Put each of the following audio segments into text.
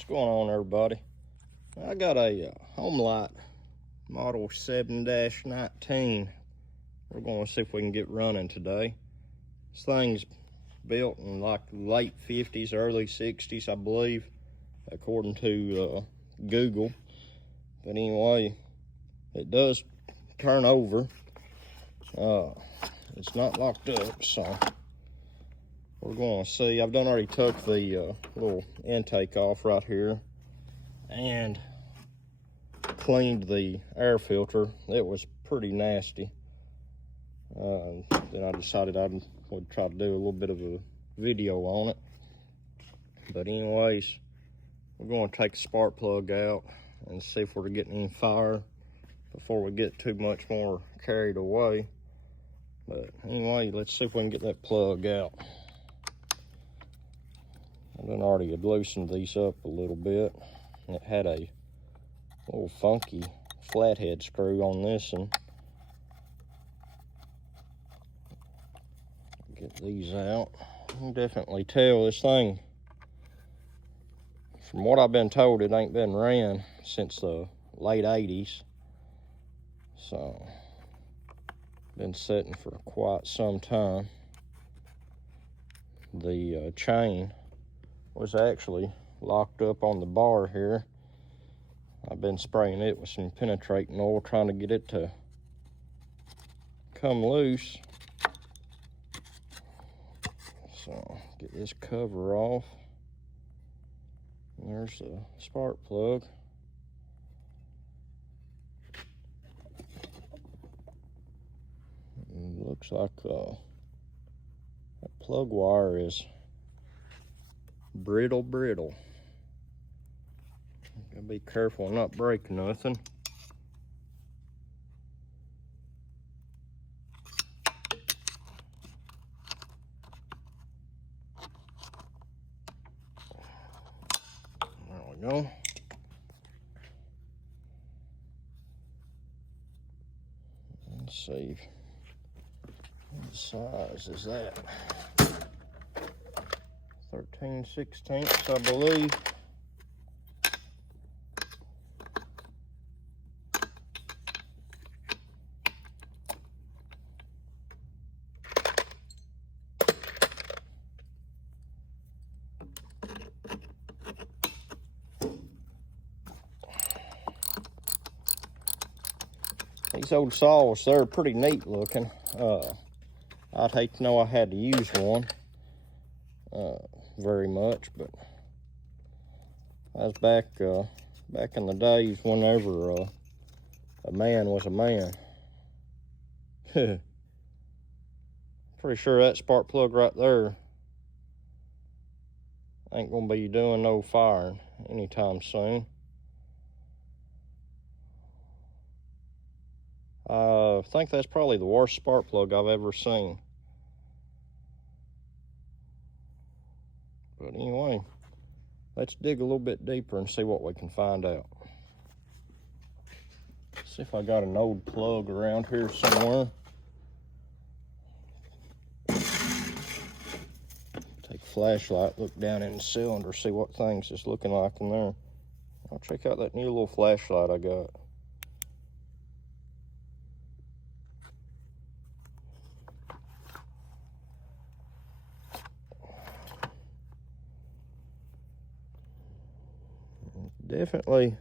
What's going on, everybody? I got a Homelite model 7-19. We're going to see if we can get running today. This thing's built in like late 50s, early 60s, I believe, according to Google. But anyway, it does turn over. It's not locked up, so we're going to see. I've already took the little intake off right here and cleaned the air filter. It was pretty nasty. Then I decided I would try to do a little bit of a video on it. But anyways, we're going to take the spark plug out and see if we're getting any fire before we get too much more carried away. But anyway, let's see if we can get that plug out. I done already had loosened these up a little bit. It had a little funky flathead screw on this one. Get these out. You can definitely tell this thing, from what I've been told, it ain't been ran since the late 80s. So, been sitting for quite some time. The chain was actually locked up on the bar here. I've been spraying it with some penetrating oil, trying to get it to come loose. So, get this cover off. And there's the spark plug. And looks like that plug wire is brittle. Gotta be careful and not break nothing. There we go. Let's see. What size is that? 13/16, I believe. These old saws, they're pretty neat looking. I'd hate to know I had to use one very much, but I was back in the days whenever a man was a man. Pretty sure that spark plug right there ain't gonna be doing no firing anytime soon. I think that's probably the worst spark plug I've ever seen. But anyway, let's dig a little bit deeper and see what we can find out. See if I got an old plug around here somewhere. Take a flashlight, look down in the cylinder, see what things it's looking like in there. I'll check out that new little flashlight I got. Definitely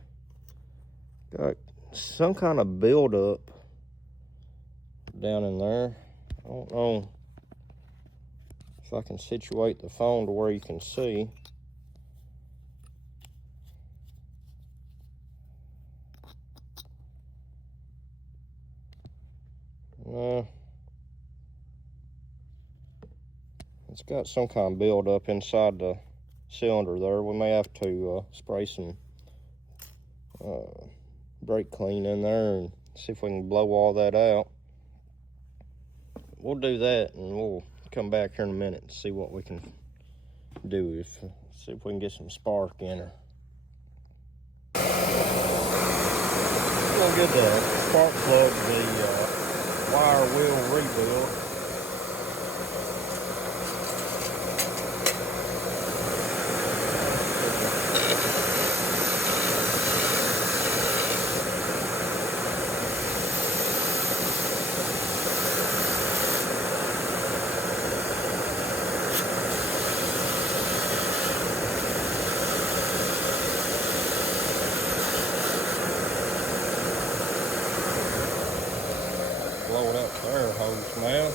got some kind of buildup down in there. I don't know if I can situate the phone to where you can see. It's got some kind of buildup inside the cylinder there. We may have to spray some brake clean in there and see if we can blow all that out. We'll do that and we'll come back here in a minute and see what we can do, see if we can get some spark in her. We'll get the spark plug, the wire wheel rebuild. air hose now.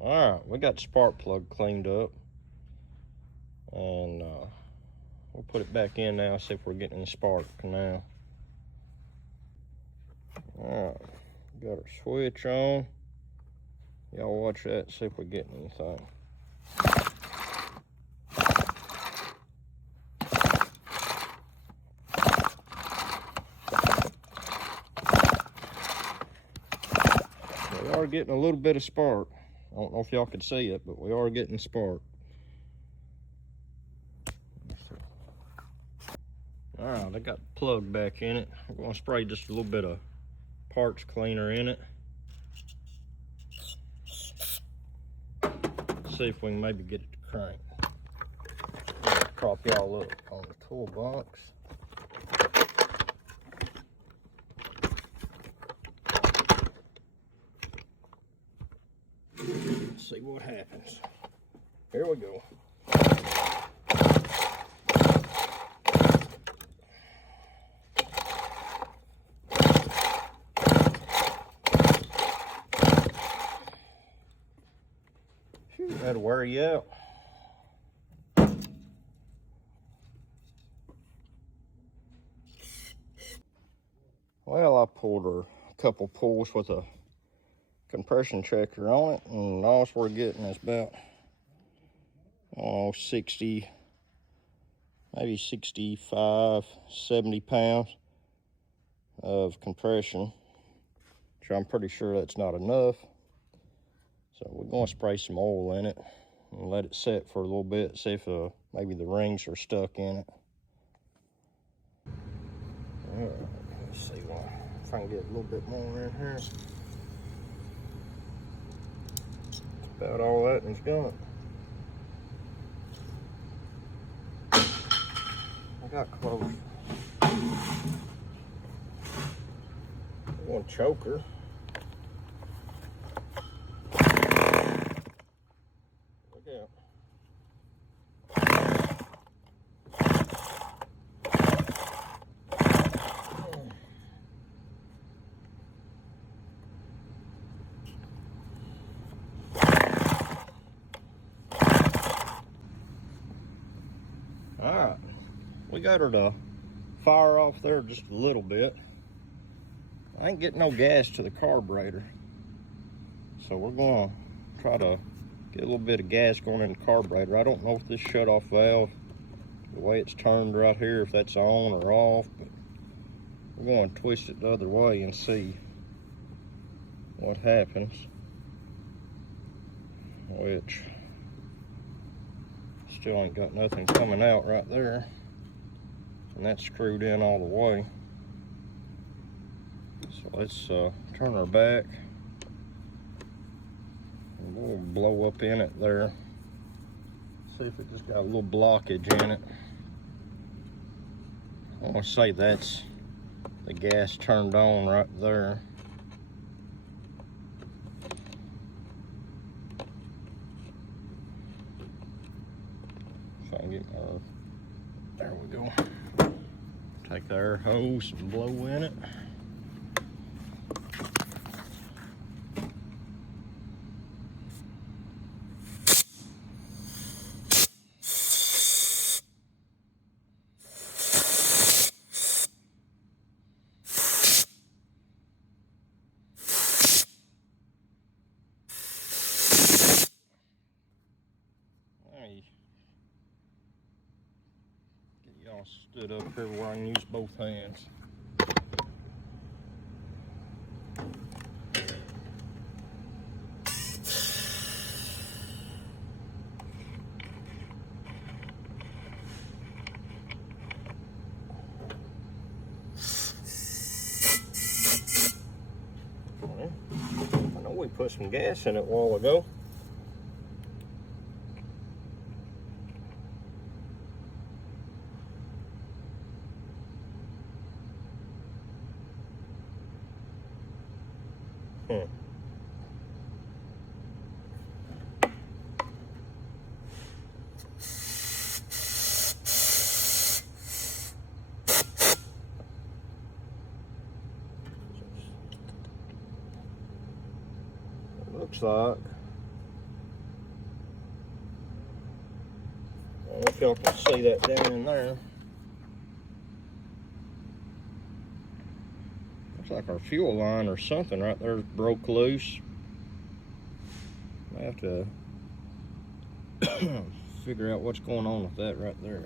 Alright, we got the spark plug cleaned up. And we'll put it back in now, see if we're getting any spark now. Alright, got our switch on. Y'all watch that, see if we're getting anything. We are getting a little bit of spark. I don't know if y'all can see it, but we are getting spark. Alright, I got the plug back in it. I'm going to spray just a little bit of parts cleaner in it. See if we can maybe get it to crank. Prop y'all up on the toolbox. Let's see what happens. Here we go. Phew, that'll wear you out. Well, I pulled a couple pulls with a compression checker on it, and all we're getting is about 60, maybe 65, 70 pounds of compression, which I'm pretty sure that's not enough. So we're going to spray some oil in it and let it set for a little bit, see if maybe the rings are stuck in it. All right, let's see if I can get a little bit more in here. That's about all that is got. I got close. One choker. Look out. All right, we got her to fire off there just a little bit. I ain't getting no gas to the carburetor, so we're going to try to get a little bit of gas going in the carburetor. I don't know if this shut-off valve, the way it's turned right here, if that's on or off, but we're going to twist it the other way and see what happens. Which still ain't got nothing coming out right there, and that's screwed in all the way. So let's turn her back, and we'll blow up in it there. See if it just got a little blockage in it. I want to say that's the gas turned on right there. If I can get my, there we go. Take the air hose and blow in it. Get y'all stood up here where I can use both hands. I know we put some gas in it a while ago. looks like. I don't know if y'all can see that down in there. Looks like our fuel line or something right there broke loose. I have to figure out what's going on with that right there.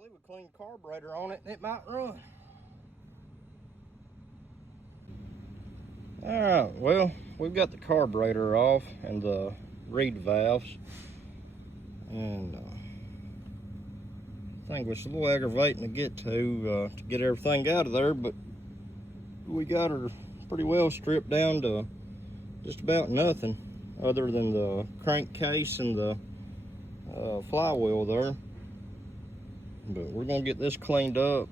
Leave a clean carburetor on it and it might run. Alright, well, we've got the carburetor off and the reed valves. And I think it's a little aggravating to get everything out of there, but we got her pretty well stripped down to just about nothing other than the crankcase and the flywheel there. But we're gonna get this cleaned up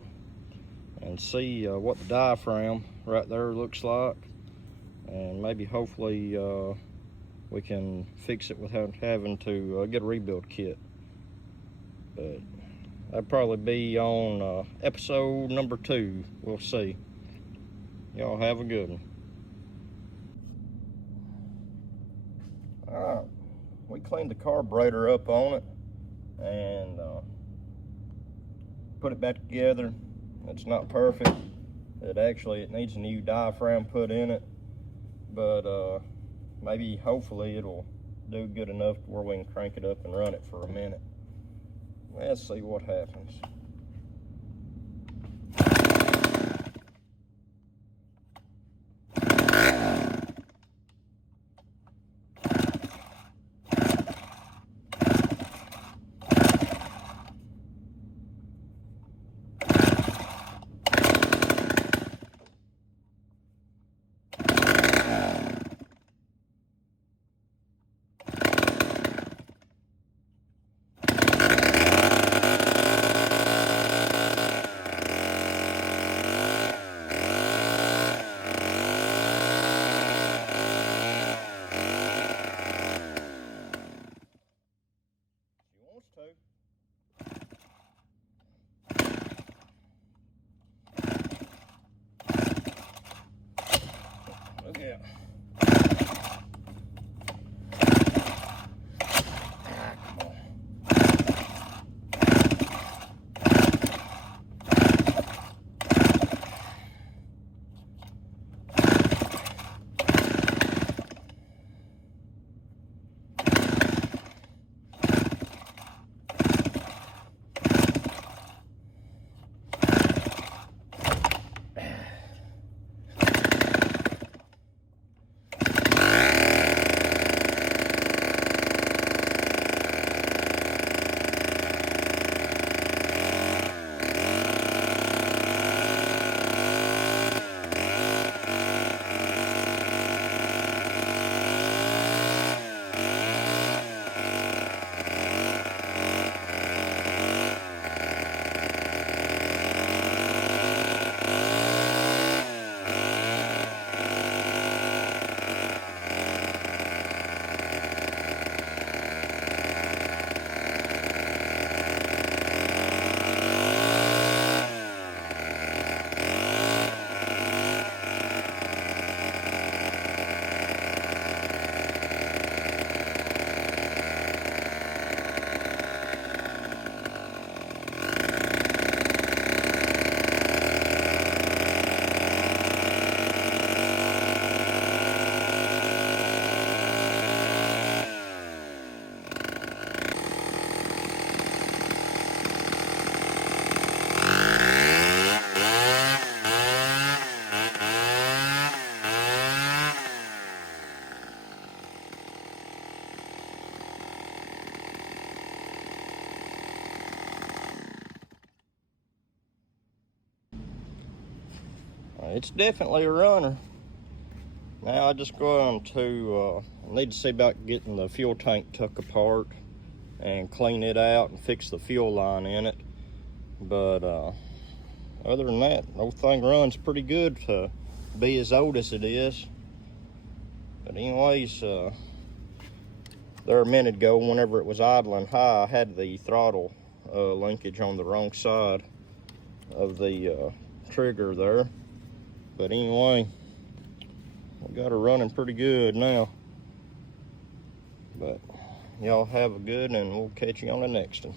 and see what the diaphragm right there looks like, and maybe hopefully we can fix it without having to get a rebuild kit. But that'd probably be on episode number 2. We'll see. Y'all have a good one. Alright, we cleaned the carburetor up on it and put it back together. It's not perfect. It needs a new diaphragm put in it, but maybe hopefully it'll do good enough to where we can crank it up and run it for a minute. Let's see what happens. it's definitely a runner. Now I just go on to, I need to see about getting the fuel tank took apart and clean it out and fix the fuel line in it. But other than that, the whole thing runs pretty good to be as old as it is. But anyways, there a minute ago, whenever it was idling high, I had the throttle linkage on the wrong side of the trigger there. But anyway, we got her running pretty good now. But y'all have a good, and we'll catch you on the next one.